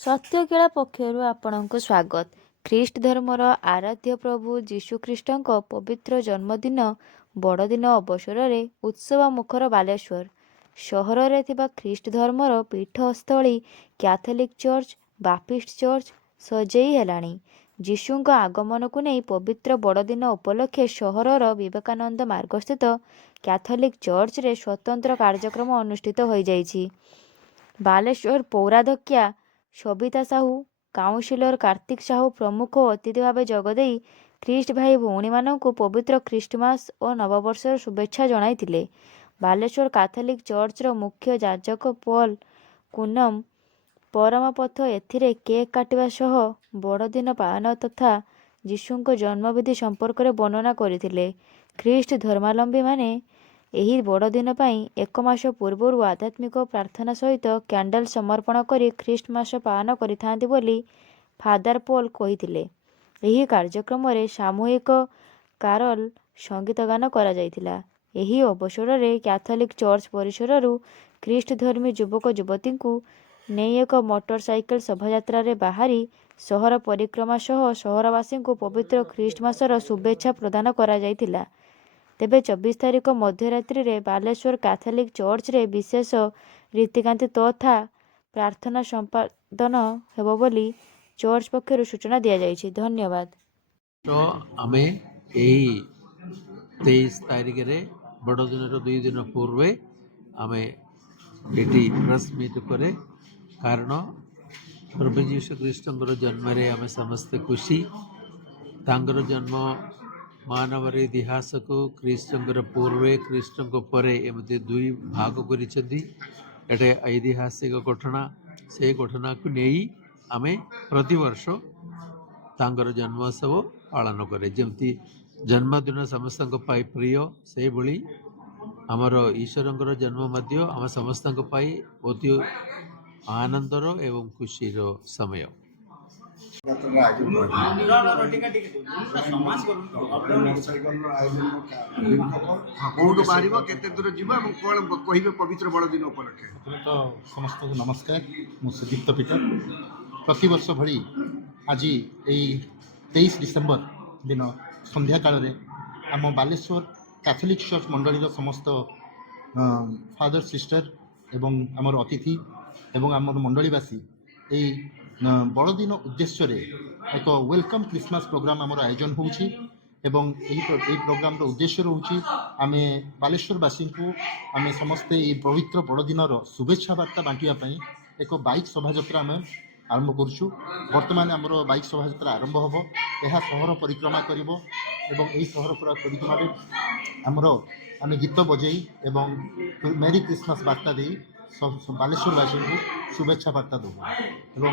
ସତ୍ୟକେଳା ପକ୍ଷରୁ ଆପଣଙ୍କୁ ସ୍ୱାଗତ। ଖ୍ରୀଷ୍ଟ ଧର୍ମର ଆରାଧ୍ୟ ପ୍ରଭୁ ଯୀଶୁଖ୍ରୀଷ୍ଟଙ୍କ ପବିତ୍ର ଜନ୍ମଦିନ ବଡ଼ଦିନ ଅବସରରେ ଉତ୍ସବ ମୁଖର ବାଲେଶ୍ୱର ସହରରେ ଥିବା ଖ୍ରୀଷ୍ଟ ଧର୍ମର ପୀଠସ୍ଥଳୀ କ୍ୟାଥୋଲିକ୍ ଚର୍ଚ୍ଚ ବାପ୍ଟିଷ୍ଟ ଚର୍ଚ୍ଚ ସଜେଇ ହେଲାଣି। ଯୀଶୁଙ୍କ ଆଗମନକୁ ନେଇ ପବିତ୍ର ବଡ଼ଦିନ ଉପଲକ୍ଷେ ସହରର ବିବେକାନନ୍ଦ ମାର୍ଗସ୍ଥିତ କ୍ୟାଥୋଲିକ୍ ଚର୍ଚ୍ଚରେ ସ୍ୱତନ୍ତ୍ର କାର୍ଯ୍ୟକ୍ରମ ଅନୁଷ୍ଠିତ ହୋଇଯାଇଛି। ବାଲେଶ୍ୱର ପୌରାଧକ୍ଷା ସବିତା ସାହୁ, କାଉନସିଲର କାର୍ତ୍ତିକ ସାହୁ ପ୍ରମୁଖ ଅତିଥି ଭାବେ ଯୋଗଦେଇ ଖ୍ରୀଷ୍ଟ ଭାଇ ଭଉଣୀମାନଙ୍କୁ ପବିତ୍ର ଖ୍ରୀଷ୍ଟମାସ ଓ ନବବର୍ଷର ଶୁଭେଚ୍ଛା ଜଣାଇଥିଲେ। ବାଲେଶ୍ୱର କାଥୋଲିକ୍ ଚର୍ଚ୍ଚର ମୁଖ୍ୟ ଯାଜକ ପଲ୍ କୁନମ ପରମପଥ ଏଥିରେ କେକ୍ କାଟିବା ସହ ବଡ଼ଦିନ ପାଳନ ତଥା ଯୀଶୁଙ୍କ ଜନ୍ମବିଧି ସମ୍ପର୍କରେ ବର୍ଣ୍ଣନା କରିଥିଲେ। ଖ୍ରୀଷ୍ଟ ଧର୍ମାବଲମ୍ବୀମାନେ ଏହି ବଡ଼ଦିନ ପାଇଁ ଏକ ମାସ ପୂର୍ବରୁ ଆଧ୍ୟାତ୍ମିକ ପ୍ରାର୍ଥନା ସହିତ କ୍ୟାଣ୍ଡେଲ ସମର୍ପଣ କରି ଖ୍ରୀଷ୍ଟମାସ ପାଳନ କରିଥାନ୍ତି ବୋଲି ଫାଦର ପୋଲ କହିଥିଲେ। ଏହି କାର୍ଯ୍ୟକ୍ରମରେ ସାମୂହିକ କାରଲ ସଙ୍ଗୀତ ଗାନ କରାଯାଇଥିଲା। ଏହି ଅବସରରେ କ୍ୟାଥୋଲିକ୍ ଚର୍ଚ୍ଚ ପରିସରରୁ ଖ୍ରୀଷ୍ଟଧର୍ମୀ ଯୁବକ ଯୁବତୀଙ୍କୁ ନେଇ ଏକ ମୋଟର ସାଇକେଲ ଶୋଭାଯାତ୍ରାରେ ବାହାରି ସହର ପରିକ୍ରମା ସହ ସହରବାସୀଙ୍କୁ ପବିତ୍ର ଖ୍ରୀଷ୍ଟମାସର ଶୁଭେଚ୍ଛା ପ୍ରଦାନ କରାଯାଇଥିଲା। ତେବେ 24 ତାରିଖ ମଧ୍ୟରାତ୍ରିରେ ବାଲେଶ୍ୱର କାଥୋଲିକ୍ ଚର୍ଚ୍ଚରେ ବିଶେଷ ରୀତିକାନ୍ତି ତଥା ପ୍ରାର୍ଥନା ସମ୍ପାଦନ ହେବ ବୋଲି ଚର୍ଚ୍ଚ ପକ୍ଷରୁ ସୂଚନା ଦିଆଯାଇଛି। ଧନ୍ୟବାଦ। ତ ଆମେ ଏହି 23 ତାରିଖରେ ବଡ଼ଦିନର 2 ଦିନ ପୂର୍ବେ ଆମେ ଏଠି ପ୍ରେସ୍ ମିଟ୍ କରେ, କାରଣ ପ୍ରଭୁ ଯୀଶୁ ଖ୍ରୀଷ୍ଟଙ୍କର ଜନ୍ମରେ ଆମେ ସମସ୍ତେ ଖୁସି। ତାଙ୍କର ଜନ୍ମ ମାନବର ଇତିହାସକୁ ଖ୍ରୀଷ୍ଟଙ୍କର ପୂର୍ବେ ଖ୍ରୀଷ୍ଟଙ୍କ ପରେ ଏମିତି 2 ଭାଗ କରିଛନ୍ତି। ଏଟା ଐତିହାସିକ ଘଟଣା। ସେ ଘଟଣାକୁ ନେଇ ଆମେ ପ୍ରତିବର୍ଷ ତାଙ୍କର ଜନ୍ମୋତ୍ସବ ପାଳନ କରେ। ଯେମିତି ଜନ୍ମଦିନ ସମସ୍ତଙ୍କ ପାଇଁ ପ୍ରିୟ, ସେହିଭଳି ଆମର ଈଶ୍ୱରଙ୍କର ଜନ୍ମ ମଧ୍ୟ ଆମ ସମସ୍ତଙ୍କ ପାଇଁ ଅତି ଆନନ୍ଦର ଏବଂ ଖୁସିର ସମୟ। କୋଉଠୁ ବାହାରିବ, କେତେ ଦୂର ଯିବ ଏବଂ କ'ଣ କହିବେ ପବିତ୍ର ବଡ଼ଦିନ ଉପଲକ୍ଷେ? ସମସ୍ତଙ୍କୁ ନମସ୍କାର। ମୁଁ ସୁଦୀପ୍ତ ପିଟର। ପ୍ରତିବର୍ଷ ଭଳି ଆଜି ଏଇ 23 ଡିସେମ୍ବର ଦିନ ସନ୍ଧ୍ୟା କାଳରେ ଆମ ବାଲେଶ୍ୱର କ୍ୟାଥୋଲିକ୍ ଚର୍ଚ୍ଚ ମଣ୍ଡଳୀର ସମସ୍ତ ଫାଦର ସିଷ୍ଟର ଏବଂ ଆମର ଅତିଥି ଏବଂ ଆମର ମଣ୍ଡଳୀବାସୀ ଏଇ ବଡ଼ଦିନ ଉଦ୍ଦେଶ୍ୟରେ ଏକ ୱେଲକମ୍ ଖ୍ରୀଷ୍ଟମାସ ପ୍ରୋଗ୍ରାମ ଆମର ଆୟୋଜନ ହେଉଛି ଏବଂ ଏହି ପ୍ରୋଗ୍ରାମର ଉଦ୍ଦେଶ୍ୟ ରହୁଛି ଆମେ ବାଲେଶ୍ୱରବାସୀଙ୍କୁ ଆମେ ସମସ୍ତେ ଏହି ପବିତ୍ର ବଡ଼ଦିନର ଶୁଭେଚ୍ଛା ବାର୍ତ୍ତା ବାଣ୍ଟିବା ପାଇଁ ଏକ ବାଇକ୍ ଶୋଭାଯାତ୍ରା ଆମେ ଆରମ୍ଭ କରୁଛୁ। ବର୍ତ୍ତମାନ ଆମର ବାଇକ୍ ଶୋଭାଯାତ୍ରା ଆରମ୍ଭ ହେବ। ଏହା ସହର ପରିକ୍ରମା କରିବ ଏବଂ ଏହି ସହର ପରିକ୍ରମାରେ ଆମେ ଗୀତ ବଜେଇ ଏବଂ ମେରି ଖ୍ରୀଷ୍ଟମାସ ବାର୍ତ୍ତା ଦେଇ ବାଲେଶ୍ୱରବାସୀଙ୍କୁ ଶୁଭେଚ୍ଛା ବାର୍ତ୍ତା ଦେବୁ ଏବଂ